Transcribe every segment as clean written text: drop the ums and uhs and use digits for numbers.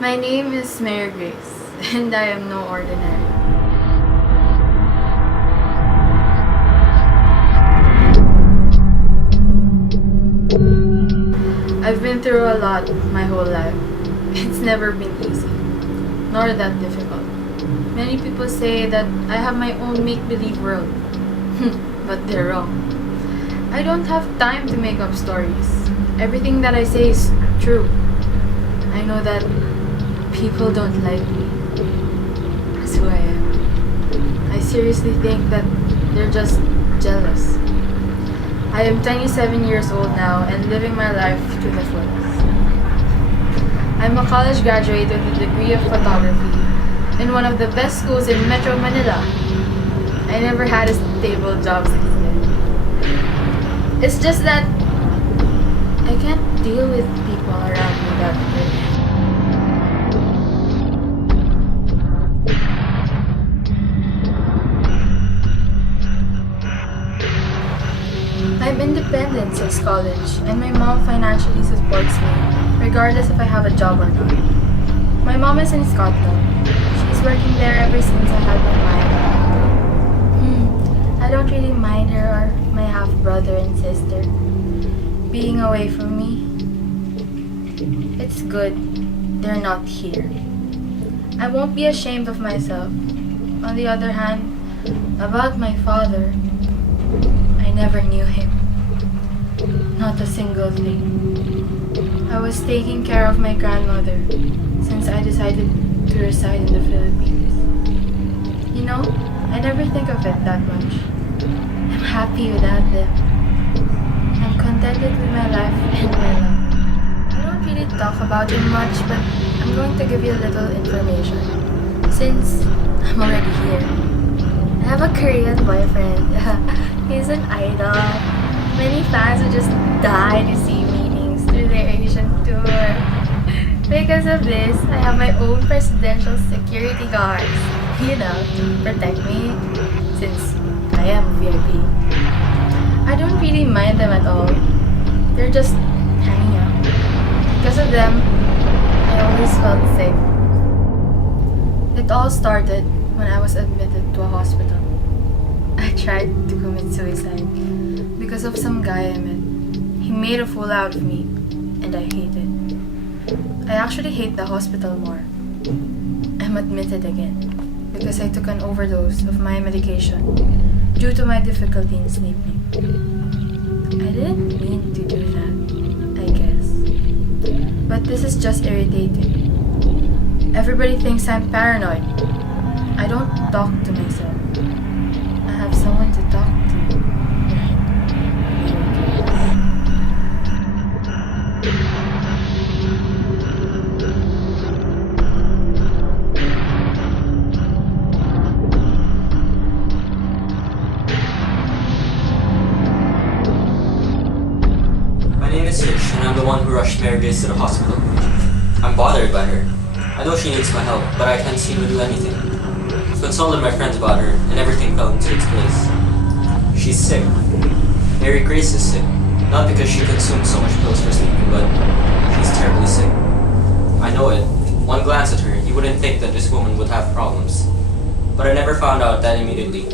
My name is Mary Grace, and I am no ordinary. I've been through a lot my whole life. It's never been easy, nor that difficult. Many people say that I have my own make-believe world, but they're wrong. I don't have time to make up stories. Everything that I say is true. I know that people don't like me. That's who I am. I seriously think that they're just jealous. I am 27 years old now and living my life to the fullest. I'm a college graduate with a degree of photography in one of the best schools in Metro Manila. I never had a stable job since then. It's just that I can't deal with people around me that way. I'm independent since college, and my mom financially supports me, regardless if I have a job or not. My mom is in Scotland. She's working there ever since I had my mind. I don't really mind her or my half-brother and sister being away from me. It's good they're not here. I won't be ashamed of myself. On the other hand, about my father, I never knew him. Not a single thing. I was taking care of my grandmother since I decided to reside in the Philippines. You know, I never think of it that much. I'm happy without them. I'm contented with my life and my love. I don't really talk about him much, but I'm going to give you a little information since I'm already here. I have a Korean boyfriend. He's an idol. Many fans would just die to see meetings through their Asian tour. Because of this, I have my own presidential security guards, to protect me since I am a VIP. I don't really mind them at all. They're just hanging out. Because of them, I always felt safe. It all started when I was admitted to a hospital. I tried to commit suicide because of some guy I met. He made a fool out of me, and I hate it. I actually hate the hospital more. I'm admitted again because I took an overdose of my medication due to my difficulty in sleeping. I didn't mean to do that, I guess. But this is just irritating. Everybody thinks I'm paranoid. I don't talk to myself. I have someone to talk to. My name is Fish, and I'm the one who rushed Mary Grace to the hospital. I'm bothered by her. I know she needs my help, but I can't seem to do anything. I've consulted my friends about her, and everything fell into its place. She's sick. Mary Grace is sick. Not because she consumes so much pills for sleeping, but she's terribly sick. I know it. One glance at her, you wouldn't think that this woman would have problems. But I never found out that immediately.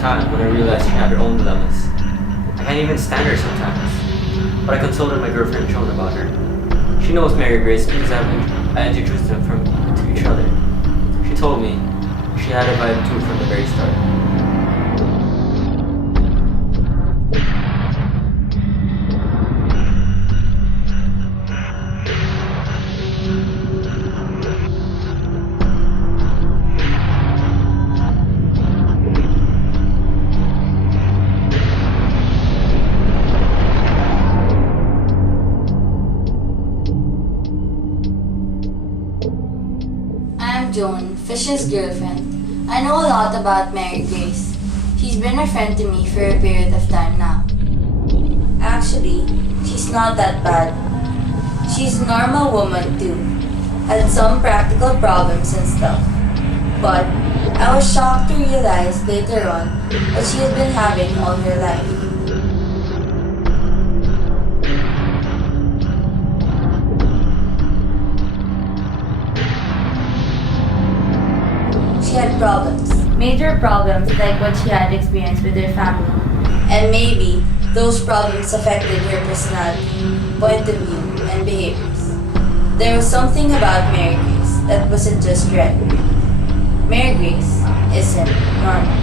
Time when I realized she had her own dilemmas. I can't even stand her sometimes. But I consulted my girlfriend Joan about her. She knows Mary Grace because I introduced them to each other. She told me she had a vibe too from the very start. Joan, Fish's girlfriend. I know a lot about Mary Grace. She's been a friend to me for a period of time now. Actually, she's not that bad. She's a normal woman too. Had some practical problems and stuff. But I was shocked to realize later on that she has been having all her life. She had problems. Major problems like what she had experienced with her family. And maybe those problems affected her personality, point of view, and behaviors. There was something about Mary Grace that wasn't just right. Mary Grace isn't normal.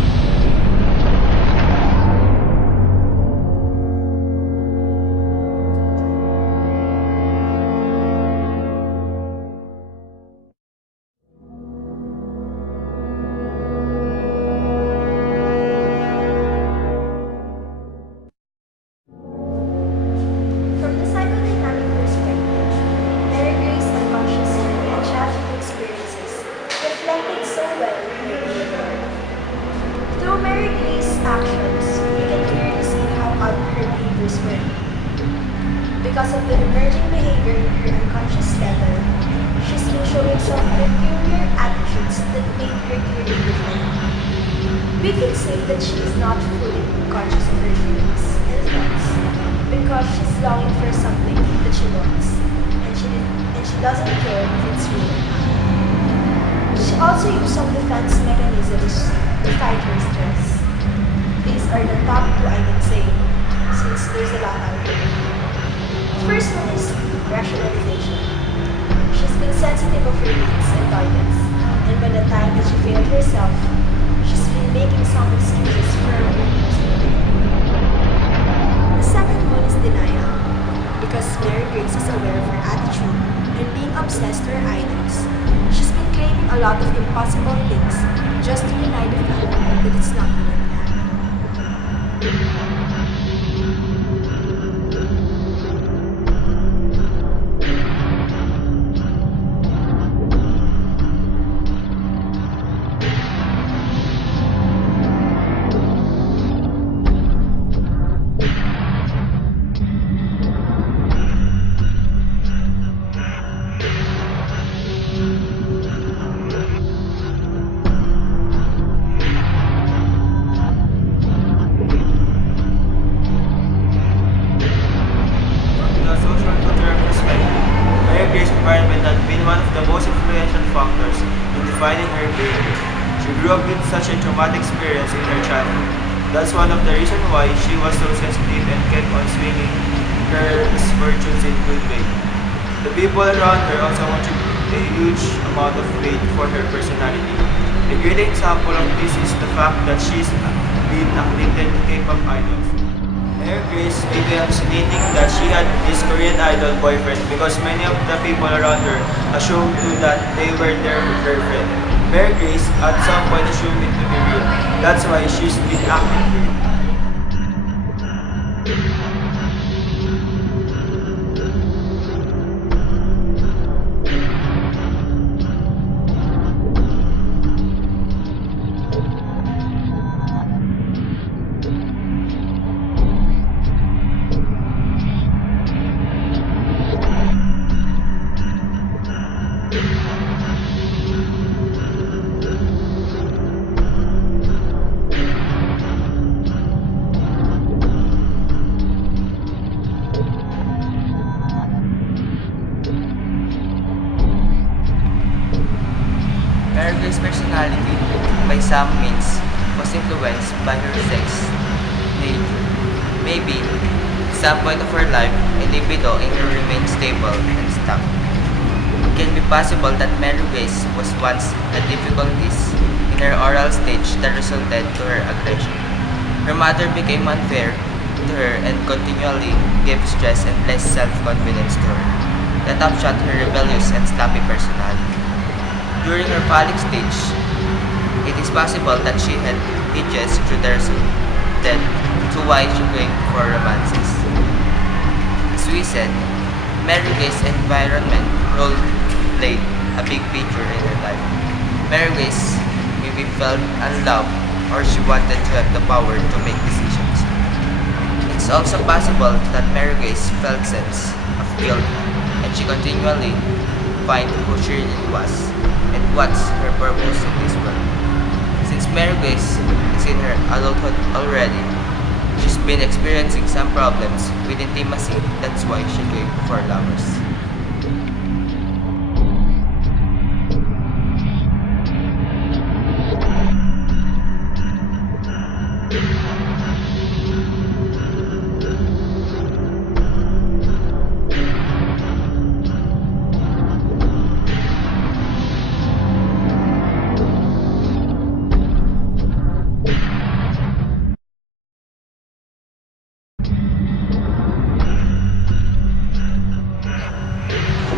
From the psychodynamic perspective, Mary Grace's unconscious history and childhood experiences reflected so well in her behavior. Through Mary Grace's actions, we can clearly see how odd her behaviors were. Because of the emerging behavior in her unconscious level, she's been showing some peculiar attitudes that made her clearly different. We can say that she is not fully conscious of her feelings and thoughts because she's longing for something that she wants, and she doesn't care if it's real or not. She also used some defense mechanisms to fight her stress. These are the top two I can say, since there's a lot out there. The first one is rationalization. She's been sensitive of her needs and targets, and by the time that she failed herself, she's been making some excuses for her own mistake. The second one is denial. Because Mary Grace is aware of her attitude and being obsessed with her idols, she's been claiming a lot of impossible things just to deny the fact that it's not going to happen. Such a traumatic experience in her childhood. That's one of the reasons why she was so sensitive and kept on swinging her fortunes in good way. The people around her also contribute a huge amount of weight for her personality. A great example of this is the fact that she's been addicted to K-pop idols. Mary Grace may be hallucinating that she had this Korean idol boyfriend because many of the people around her assumed that they were their girlfriend. Mary Grace at some point assumed it to be real. That's why she's been acting weird. Grace's personality, by some means, was influenced by her sex nature. Maybe, at some point of her life, a libido in her remained stable and stuck. It can be possible that Mary Grace was once had difficulties in her oral stage that resulted to her aggression. Her mother became unfair to her and continually gave stress and less self-confidence to her. That upshot her rebellious and sloppy personality. During her phallic stage, it is possible that she had hitches through the that to why she craved for romances. As we said, Mary Grace's environment role played a big feature in her life. Mary Grace maybe felt unloved or she wanted to have the power to make decisions. It's also possible that Mary Grace felt sense of guilt and she continually find who she really was and what's her purpose in this world. Since Mary Grace is in her adulthood already, she's been experiencing some problems with intimacy, that's why she came for lovers.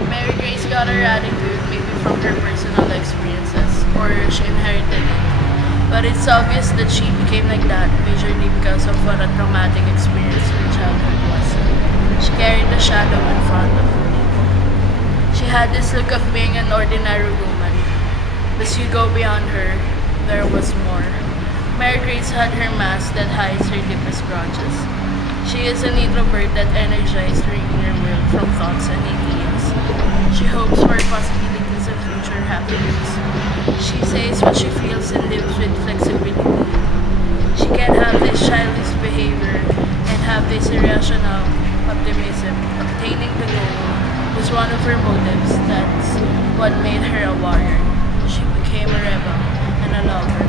Mary Grace got her attitude maybe from her personal experiences, or she inherited it. But it's obvious that she became like that majorly because of what a traumatic experience her childhood was. She carried a shadow in front of her. She had this look of being an ordinary woman. As you go beyond her, there was more. Mary Grace had her mask that hides her deepest grudges. She is an introvert that energized her inner world from thoughts and ideas. She hopes for possibilities of future happiness. She says what she feels and lives with flexibility. She can have this childish behavior and have this irrational optimism. Obtaining the goal was one of her motives. That's what made her a warrior. She became a rebel and a lover.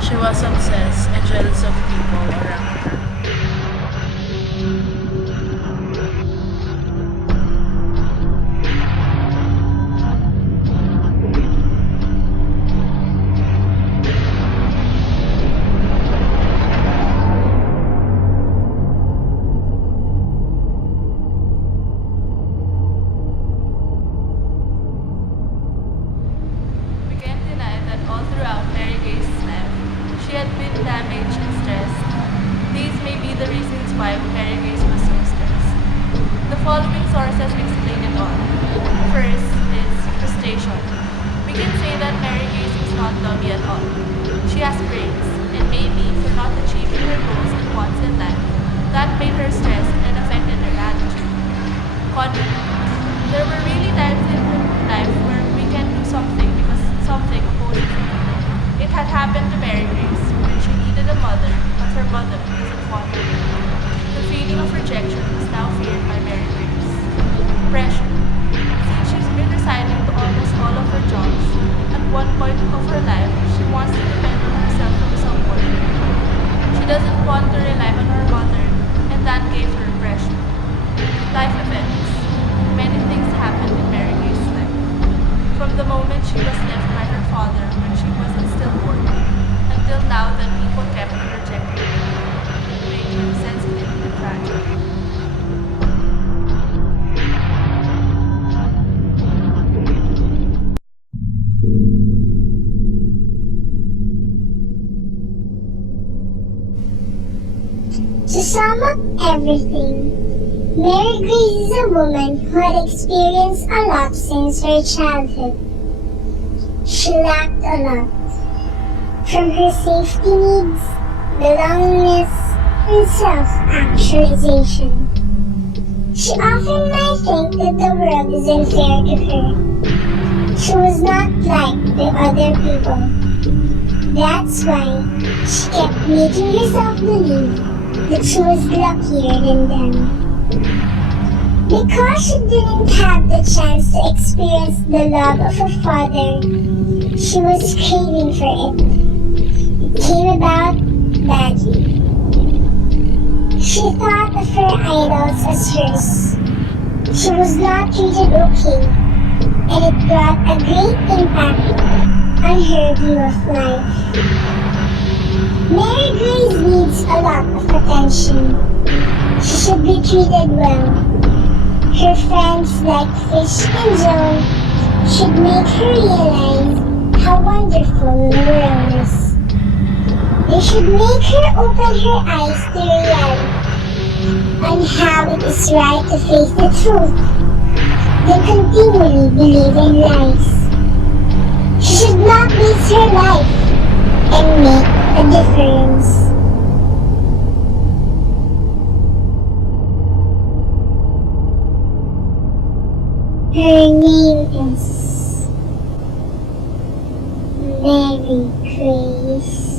She was obsessed and jealous of people around her. We can't deny that all throughout Mary Grace's life, she had been damaged and stressed. These may be the reasons why Mary Grace was so stressed. The following sources explain it all. First is frustration. We can say that Mary Grace was not dummy at all. She has brains, and maybe for not achieving her goals and wants in life, that made her stressed and affected her attitude. Confidence. There were really times in her life where we can do something because something opposes her. It had happened to Mary Grace when she needed a mother, but her mother doesn't want her. The feeling of rejection is now feared by Mary Grace. Pressure. Since she's been resigning to almost all of her jobs, at one point of her life, she wants to depend on herself from someone. She doesn't want to rely on her mother, and that gave her pressure. Life events. Many things happened in Mary Grace's life. From the moment she was left by her father when she wasn't stillborn, until now that people kept rejecting her, it made her sensitive and fragile. To sum up everything, Mary Grace is a woman who had experienced a lot since her childhood. She lacked a lot. From her safety needs, belongingness, and self-actualization. She often might think that the world is unfair to her. She was not like the other people. That's why she kept making herself believe that she was luckier than them. Because she didn't have the chance to experience the love of her father, she was craving for it. It came about badly. She thought of her idols as hers. She was not treated okay, and it brought a great impact on her view of life. Mary Grace needs a lot of attention. She should be treated well. Her friends like Fish and Joan should make her realize how wonderful the world is. They should make her open her eyes to reality on how it is right to face the truth, than continually believe in lies. She should not waste her life and make a difference. Her name is Mary Grace.